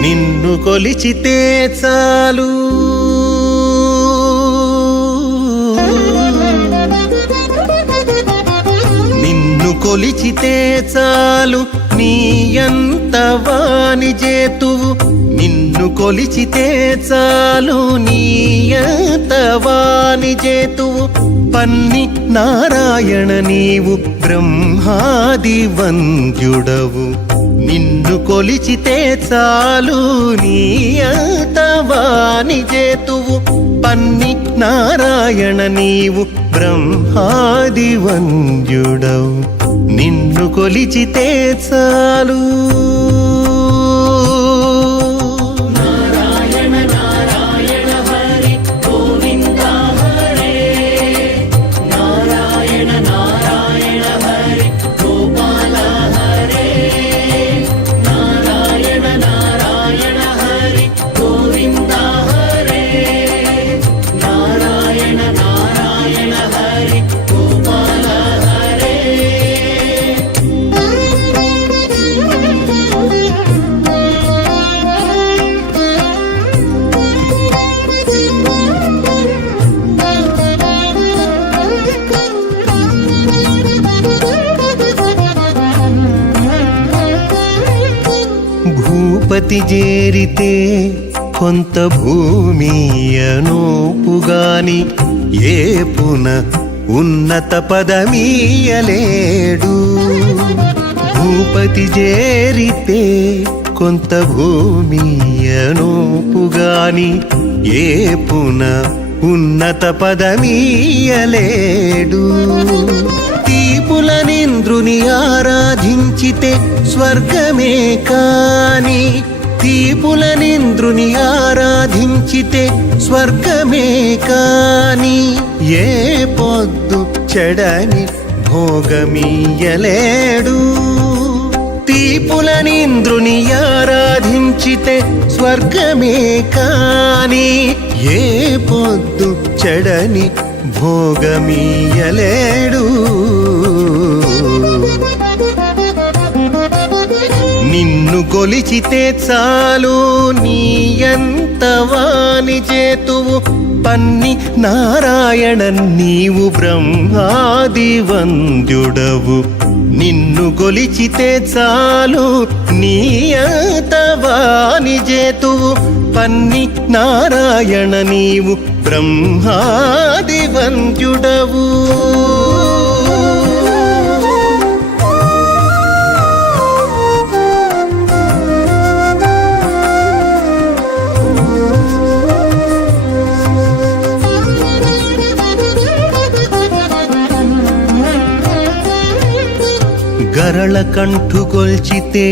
నిన్ను కొలిచితే చాలు నిన్ను కొలిచితే చాలు నీయంత వాని జేతువు నిన్ను కొలిచితే చాలు నీయంత వాని జేతువు పన్ని నారాయణ నీవు బ్రహ్మాది వంద్యుడవు నిన్ను కొలిచితే చాలు నీయంత వాని జేతువు పన్ని నారాయణ నీవు బ్రహ్మాది వంద్యుడవు నిన్ను కొలిచితే చాలు భూపతి చేరితే కొంత భూమియనోపుగాని ఏపున ఉన్నత పదమీయలేడు భూపతి చేరితే కొంత భూమియనోపుగాని ఏపున ఉన్నత పదమీయలేడు తీపులనింద్రుని ఆరాధించితే స్వర్గమే కాని తీపులనింద్రుని ఆరాధించితే స్వర్గమే కాని ఏ పొద్దు చెడని భోగమీయలేడు తీపులనింద్రుని ఆరాధించితే స్వర్గమే కాని ఏ పొద్దు చెడని భోగమీయలేడు నిన్ను కొలిచితే చాలు నీయంత వాని చేతువు పన్ని నారాయణ నీవు బ్రహ్మాది వంద్యుడవు నిన్ను కొలిచితే చాలు నీయంత వాని చేతువు పన్ని నారాయణ నీవు బ్రహ్మాది వంద్యుడవు గరళ కంఠు కొల్చితే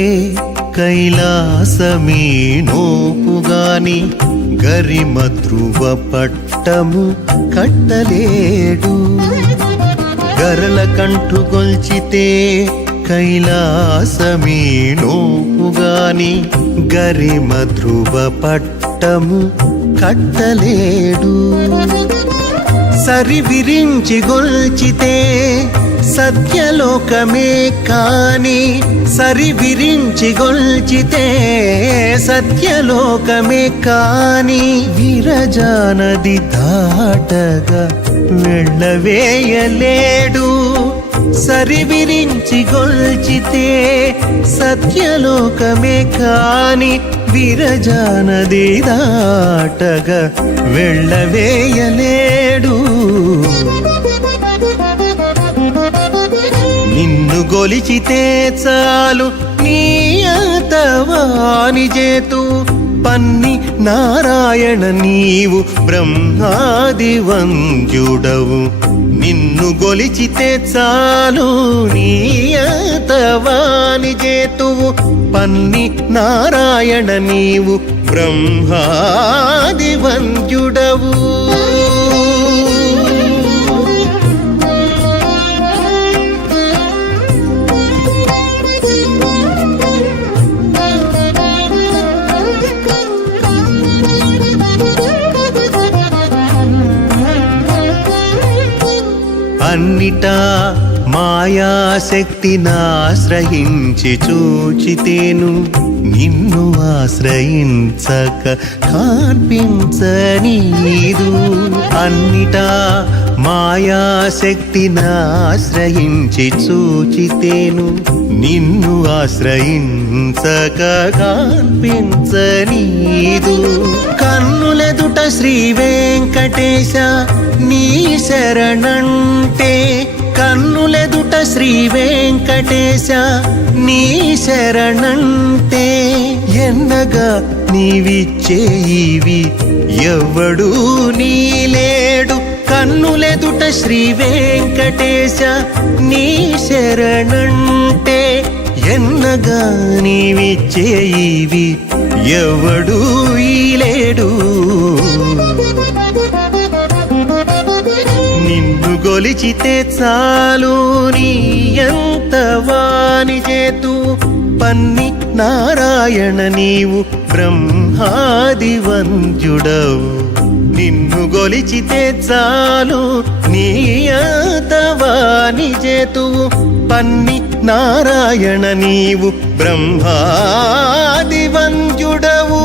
కైలాసమీ నోపుగాని గరిమ ధ్రువ పట్టము కట్టలేడు గరళ కంఠు కొల్చితే కైలాసమీ నోపుగాని గరిమ ధ్రువ పట్టము కట్టలేడు సరి విరించి గొల్చితే సత్యలోకమే కాని సరి విరించి గొల్చితే సత్యలోకమే కాని విరజానది దాటగా వెళ్ళవేయలేడు సరి విరించి గొల్చితే సత్యలోకమే కాని విరజానది దాటగా వెళ్ళవేయలేడు నిన్ను గొలిచితే చాలు నీయంత వాని చేతు పన్ని నారాయణ నీవు బ్రహ్మాది వంద్యుడవు నిన్ను గొలిచితే చాలు నీయంత పన్ని నారాయణ నీవు బ్రహ్మాది వంద్యుడవు. అన్నిటా మాయాశక్తినాశ్రయించి చూచితేను నిన్ను ఆశ్రయించక కనిపించనీదు. అన్నిటా మాయాశక్తినాశ్రయించి చూచితేను నిన్ను ఆశ్రయించక కనిపించనీదు. కన్నులెదుట శ్రీ వెంకటేశ నీ శరణంటే, కన్నులెదుట శ్రీ వెంకటేశ నీ శరణంటే, ఎన్నగా నీవిచ్చేయివి ఎవడు నీలేడు. కన్నులెదుట శ్రీ వెంకటేశ నీ శరణంటే, ఎన్నగా నీవిచ్చేయివి ఎవడు ఈలేడు. నిన్ను గొలిచితే చాలు నీ ఎంత వాని చేతు, పన్ని నారాయణ నీవు బ్రహ్మాది వంద్యుడవు. నిన్ను గొలిచితే చాలు నీ ఎంత వాని చేతువు, పన్ని నారాయణ నీవు బ్రహ్మాది వంద్యుడవు.